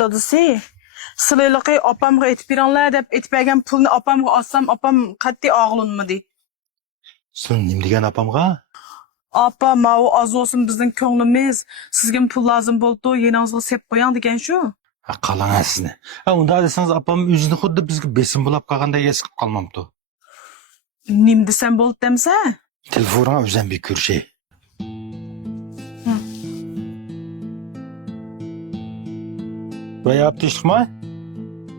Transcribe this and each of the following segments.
Dadısı, sılılıqı apamğa etib biranlar deb etibərgən pulunu apamğa atsam, apam qatdi ağlınmadı. Sen nim degan apamga? Apa, mao az olsun bizning ko'nglimiz, sizga pul lazım bo'ldi, yeningizga sep qo'ying degan shu. Ha, qalan sizni. Ha, unda deseniz apam o'zini xuddi bizga besim bulab qolganday es qilib qolmamdi. Nim desam bo'ldi demsa? Telefonga o'zim bir ko'rshay. Va yaptışma?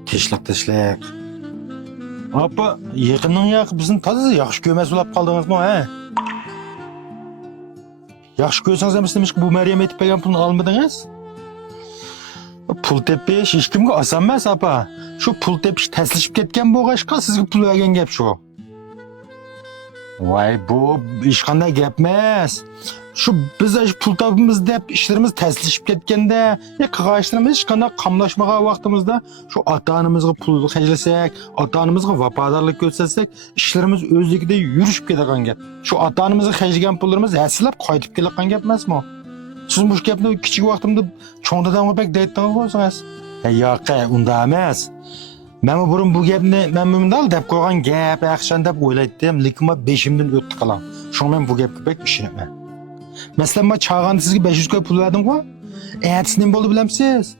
Teşlak. Apa, yaqinning yoq bizni toza yaxshi ko'rmas bo'lib qoldingizmi, ha? Yaxshi ko'rsangiz ham siz bu Maryam aytib bergan pulni olmadingiz? Pul tepish hech kimga oson emas, apa. Shu pul tepish taslishib ketgan bo'lg'achqa sizga pul bergan gap shu. Voy, bu hech qanday gap emas. Şu biz pul topimiz deb ishlarimiz taslishib ketganda, qilgan ishlarimiz hech qanday qamlashmagan vaqtimizda shu ota-onamizga pul xajlasak, ota-onamizga vafodorlik ko'rsatsak, ishlarimiz o'zligida yurishib ketadigan gap. Shu ota-onamizga xajlagan pullarimiz hasilab qaytib keladigan gap emasmi? Siz bu gapni kichik vaqtimda cho'ng dadamga pek deytdingiz bo'lsangiz. Yo'q, unda emas. Men burun bu gapni men mundal deb qo'ygan gap yaxshan deb o'ylaydim, lekin 5imdan o'tdi qalam. Shu men bu gapga pek ishonaman. Mesela ben çağıranda sizge 500 koy pul verdim ko. Ertesi ne oldu bilemsiz?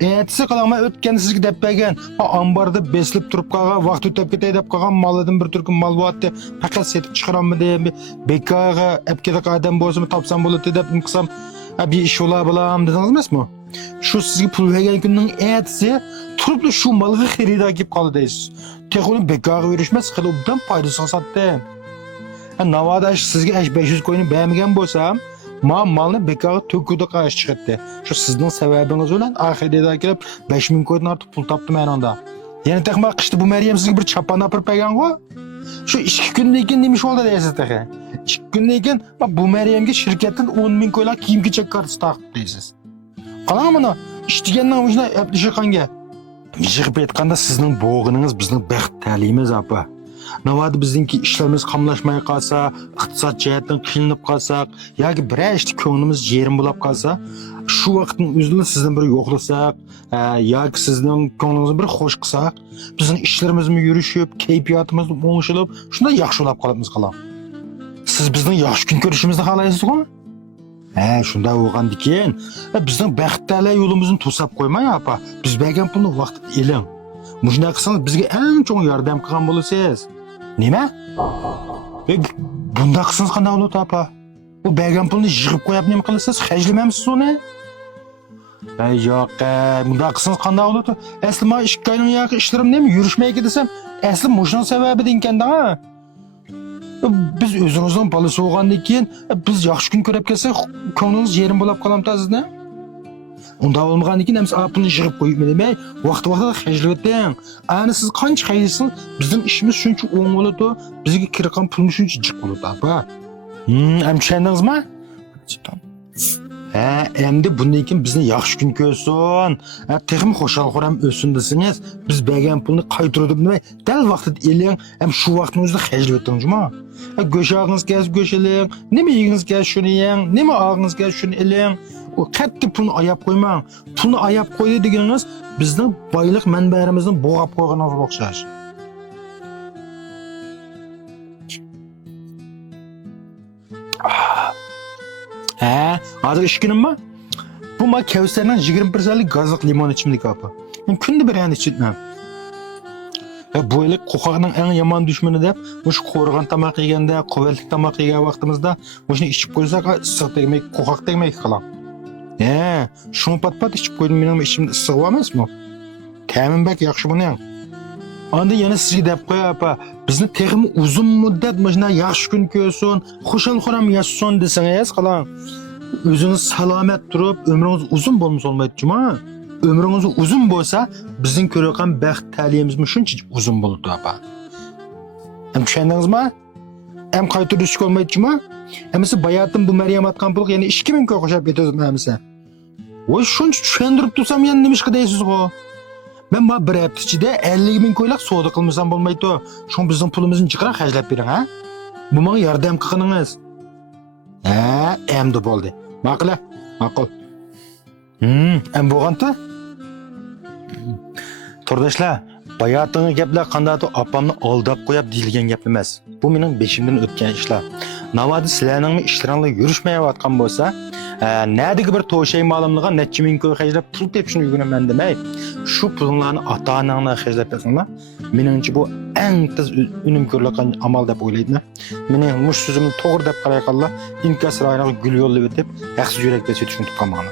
Ertesi kalan ben ötken sizge dep bergen. Ambarda beslip durup kalan, vaqt ötep ketey dep kalan malladın bir türkü mal vaatdi. Fakat setip çıkaran mı diyeyim bir bekara epkedik adam bolsa mı tapsam bulutu dep kısam bir iş ola bulam dediniz mi? Şu sizge pul vergen günün ertesi turuplu şu malı xerida gip kalı deysiz. Tek onun bekara verişmez, xeli obdan paydasını sattım. Navada sizge 500 koyunu beğenmegen bolsam, malını bekara töküde karşı çıkarttı. Şu sizin sebebiniz olan ahirede gelip 5000 koyun artık pul taptım ben onda. Yani tekme işte bu Meryem sizge bir çapan apır peygan ko. Şu 2 gündeyken demiş oldu deysiz teke. 2 gündeyken bu Meryem'e şirketten 10.000 koyla kiyim keçek kartısı takip deysiz. Kalan mı? İştigenden ucuna yaptışı kange. Yığıp etkanda sizin boğununuz bizning bəxt talimiz apa. Navadı bizimki işlerimiz kamlaşmaya kalsa, iqtisat cihetten qiynalib qalsak, yoki bir işte ko'nglimiz yerim bulab qalsa, şu vaqtning o'zida sizdan bir yo'qlasak, yoki sizning ko'nglingizni bir xo'sh qilsak, bizning ishlarimiz yurishib, kayfiyatimiz o'ngishilib, shunday yaxshi bo'lib qolamiz qalam. Siz bizning yaxshi kun ko'rishimizni xohlaysizmi? Shunday bo'lgandan keyin bizning baxtli yo'limizni to'sab qo'ymang apa. Biz bergan pulni vaqtida eling. Muşuna qilsangiz bizga eng cho'ng yordam qilgan bo'lasiz. Nima? Bunda qilsangiz qanday bo'ladi apa? Bu bergan pulni yig'ib qo'yib nima qilasiz? Xajlamamsiz uni? Yo'q, bunda qilsangiz qanday bo'ladi? Asli men 2 oyning yo'q ishlarim nima yurishmaydi desam, asli muşun sababidan ekanda. Biz o'zimizdan balasi bo'lgandan keyin biz yaxshi kun ko'rib kelsak, ko'nglimiz yerim bo'lib qolamdi sizda. Unda olmagan ekan hamsi apını yig'ib qo'yib demay, vaqt-vaqtida xajlab o'ting. Ani siz qancha xajlaysiz, bizning ishimiz shuncha o'ng bo'ladi, bizga kirgan pulimiz shuncha jiq bo'ladi apa. Ham tushundingizmi? Endi bundan keyin bizni yaxshi kun ko'rsin. Texmi xo'shal-xo'ram o'tsin desangiz, biz bergan pulni qaytarib demay, dal vaqtida eling, ham shu vaqtni o'zida xajlab o'tingizmi? Go'shag'ingiz kelsa go'shaling, nima yeyingiz kelsa shuni yeng, nima og'ingiz kelsa shuni eling. O qattiq pulni ayab qo'ymang. Pulni ayab qo'ydi deganingiz bizning boylik manbalarimizni bo'g'ab qo'yganingizga o'xshash. Hozir 2 kunimmi? Bu men Kevserning 20%lik gazliq limon ichimlik apa. Men kunda bir yana ichitmam. Bu yillik qo'qoqning eng yomon dushmani deb, mush qo'rg'on tomoq yeganda, quvvatli tomoq yegan vaqtimizda mushni ichib qo'ysak, issiq tegmay, qo'qoq tegmay qalam. Şunu pat içip koydum benim içimde ısık olmazmı? Temin bek yaxşı bunu yan. Anda yana sizge dep koy apa. Bizni texmi uzun muddet majna yaxşı gün körsün, xoşal xoram yaşasın deseniz qalan. Özünüz salamet durup, ömrünüz uzun bolmuş olmaydı cuma. Ömrünüz uzun bolsa, bizim körükan bəxt taliyimiz şuncha uzun boldu apa. Hem düşendiniz mi? Hem qayta düşük olmaydı cuma. Hemisi bayatım bu Meryem atkan puluk yani 2000 koy koşap getiriyoruz hemisi. Oy şunca düşendirip dursam yani demiş ki deysiz o. Ben bana bir hafta içinde 50.000 koylak soğudu kılmışsam olmaydı o. Şun bizim pulumuzun çıkarak haclap verin ha. Bu bana yardım kıkınınız. Emdi boldu. Makla, makul. Em boğantı? Turdoshlar, bayatdagi gaplar qandaydir opamni aldab qo'yib deyilgan gap emas. Bu mening beshimdan o'tgan ishlar. Navodi sizlarning ishlaringlar yurishmayotgan bo'lsa, nədəki bir to'shay ma'lumliga necha ming ko'y xərclab pul tepishni yuguraman demay, shu pullarni ota-onanglar xərclab bersanglar, meningcha bu eng tez unum ko'riladigan amal deb o'ylayman. Mening mush so'zimni to'g'ri deb qarayqanlar, inkas rayoniga gul yo'llab o'tib, haqsiz yurakda setishni tutqanman.